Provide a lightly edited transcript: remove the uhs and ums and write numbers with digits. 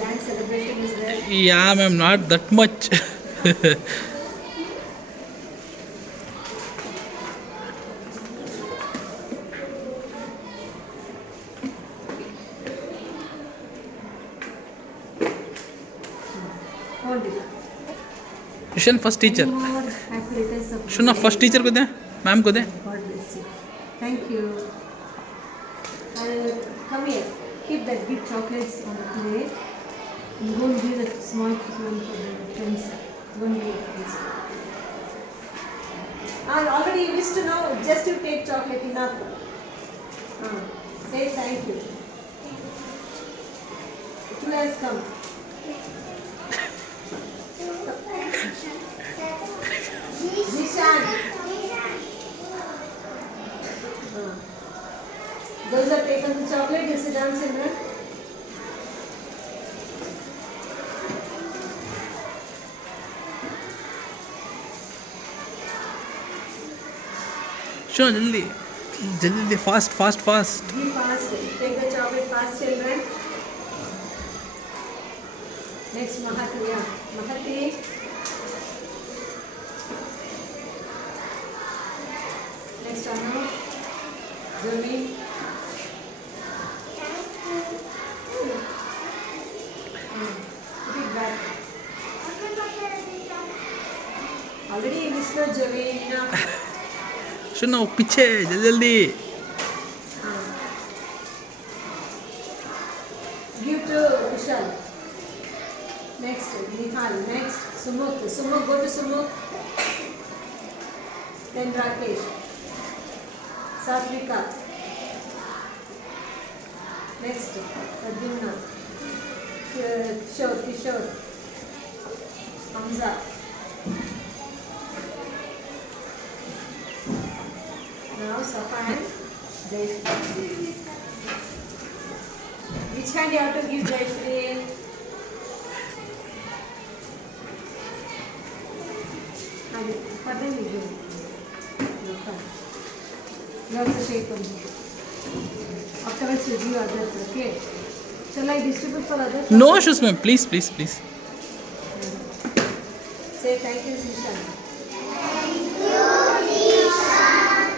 dance celebration is there. Yeah, ma'am, not that much. Hold it. Tuition first teacher More happy returns of the सुना day. First teacher को दें ma'am को दें God bless you. Thank you. And come here. Keep that big chocolates on the plate. And go and give that small one for the friends. Go and give it to friends. And already you wish to know, just you take chocolate enough. Say thank you. Who has come? Zishan. Those are taken the chocolate. You sit down, Simran. Show जल्दी जल्दी fast fast fast Be fast. Take the chocolate fast, children. Next, Mahati. Yeah. Mahati. Next, Anu. Jumi. Put it back. Already you missed the Jumi. सुनो पीछे जल्दी जल्दी Give to Vishal. Next, Nihal. Next, Sumuk. Sumuk, go to Sumuk. Then Rakesh. Satvika. Next, Arjuna. Kishore. Hamza. Now, Safa and Jayashri. Which hand you have to give Jayashri? For them you give. No, fine. You also shake one. Afterwards you give others, okay? Shall I distribute for others? No issues ma'am please please please Say thank you, Sishan. Thank you.